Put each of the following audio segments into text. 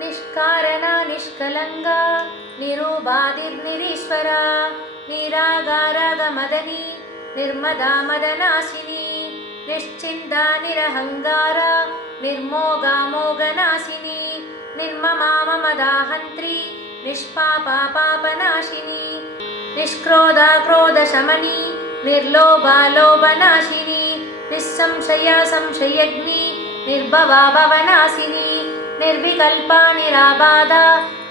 निष्कारणा निष्कलङ्गा निरूपादिर्निरीश्वरा निरागारागमदनी निर्मदा मदनाशिनी निश्चिन्ता निरहङ्कारा निर्मोगा मोगनाशिनी निर्ममा ममदाहन्त्री निष्पापा पापनाशिनी निष्क्रोधा क्रोधशमनी निर्लोभा लोभनाशिनी निस्संशया संशयग्नि निर्भवा भवनाशिनी निर्विकल्पा निराबाधा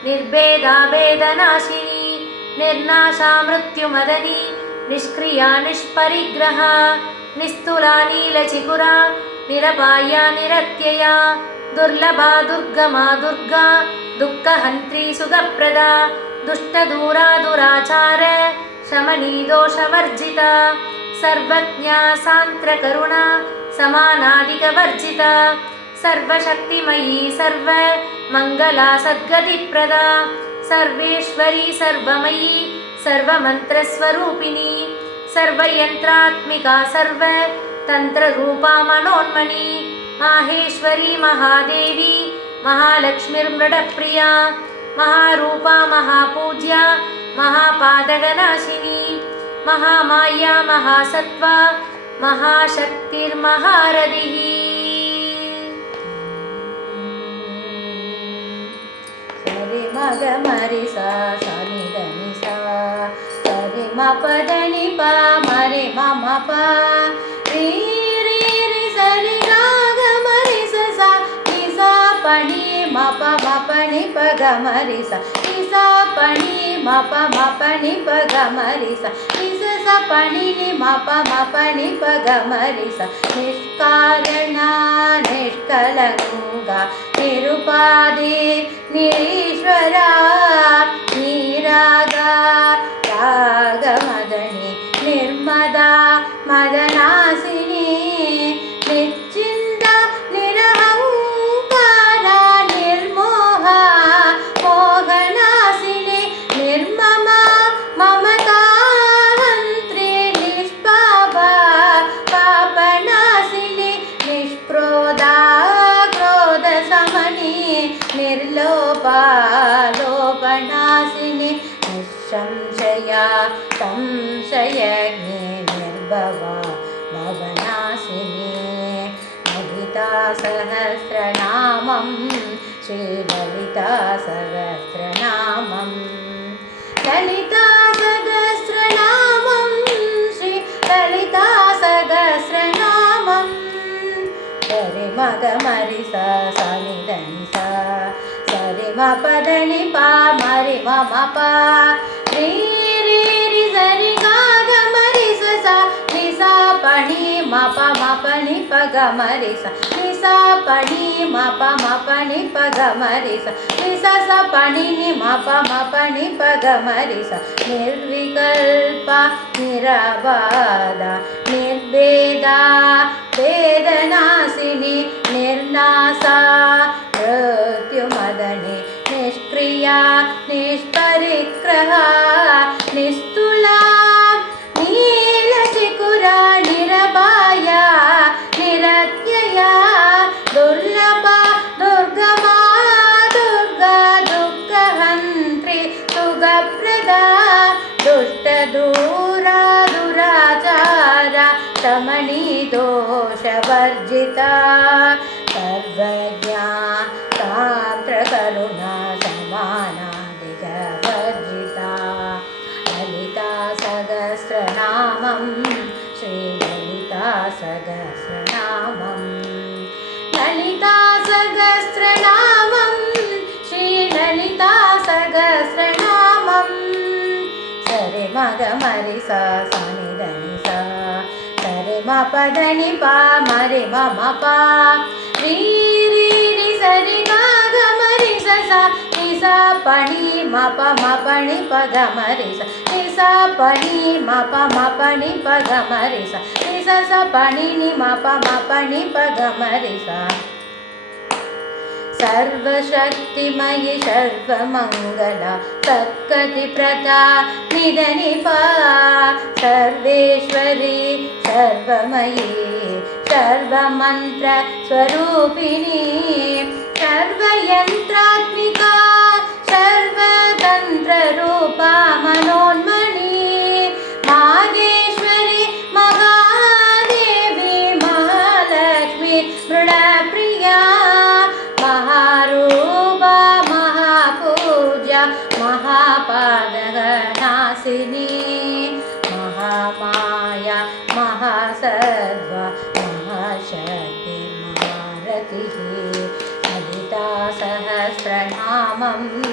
निर्भेदा भेदनाशिनी निर्नाशा मृत्युमदनी निष्क्रिया निष्परिग्रहा निस्तुला नीलचिकुरा निरपाया निरत्यया दुर्लभा दुर्गमा दुर्गा दुःखहन्त्री सुखप्रदा दुष्टदूरा दुराचार शमनी दोषवर्जिता सर्वज्ञा सान्त्रकरुणा समानादिकवर्जिता सर्वशक्तिमयी सर्वमङ्गला सद्गतिप्रदा सर्वेश्वरी सर्वमयी सर्वमन्त्रस्वरूपिणी सर्वयन्त्रात्मिका सर्वतन्त्ररूपा मनोन्मनी माहेश्वरी महादेवी महालक्ष्मीर्मृडप्रिया महारूपा महापूज्या महापादगनाशिनी महामाया महासत्त्वा महाशक्तिर्महारथिः सरि मग मरि सा सा नि ध नि सा सरि म प ध नि प मरि म म प रि रि रि सरि ग ग म रि स सा नि सा प नि म प नि प ग म रि सा नि सा प नि म प नि प ग म रि सा नि स सा प नि म प नि प ग म रि सा निष्कारणा निष्कलङ्का निरुपाधि निरीश्वरा निरागा रागमदनी निर्मदा मदनासिनी निश्चिन्ता निरहङ्कारा निर्मोहा मोहनासिनी निर्ममा ममताहन्त्री निष्पापा पापनासिनी निष्क्रोधा क्रोधशमनी निर्लोभा लोभनाशिनी निःसंशया संशयग्नि निर्भवा भवनाशिनी ललिता सहस्रनामं श्रीललिता सहस्रनामं ललिता सहस्रनामं श्रीललिता सहस्रनामं सरि मग मरि सा सा नि ध नि सा सरि म प ध नि प मरि म म प रि रि रि सरि ग ग म रि स सा नि सा प नि म प नि प ग म रि सा नि सा प नि म प नि प ग म रि सा नि सा सा प नि म प नि प ग म रि सा निर्विकल्पा निराबाधा निर्भेदा वेदनाशिनी निर्नाशा मृत्युमदनी निष्क्रिया निष्परिग्रहा निस्तुला नीलचिकुरा निरपाया निरत्यया दुर्लभा दुर्गमा दुर्गा दुःखहन्त्री सुखप्रदा दुष्टदूरा दुराचारा शमनी दोषवर्जिता सर्वज्ञा तान्त्रकरुणा समानादिकवर्जिता ललिता सहस्रनामं श्रीललिता सहस्रनामं ललिता सहस्रनामं श्रीललिता सहस्रनामं सरि मग मरि सा सा नि ध नि सा सरि म प ध नि प मरि म म प रि रि रि सरि ग ग म रि स सा नि सा प नि म प नि प ग म रि सा नि सा प नि म प नि प ग म रि सा नि सा सा प नि म प नि प ग म रि सा सर्वशक्तिमयी सर्वमङ्गला सद्गतिप्रदा निधनिपा सर्वेश्वरी सर्वमयी सर्वमन्त्रस्वरूपिणी सर्वयन्त्रात्मिका गुणप्रिया महारूपा महापूजा महापादगनाशिनी महामाया महासत्त्वा महाशक्ति महारतिः ललिता सहस्रनामम्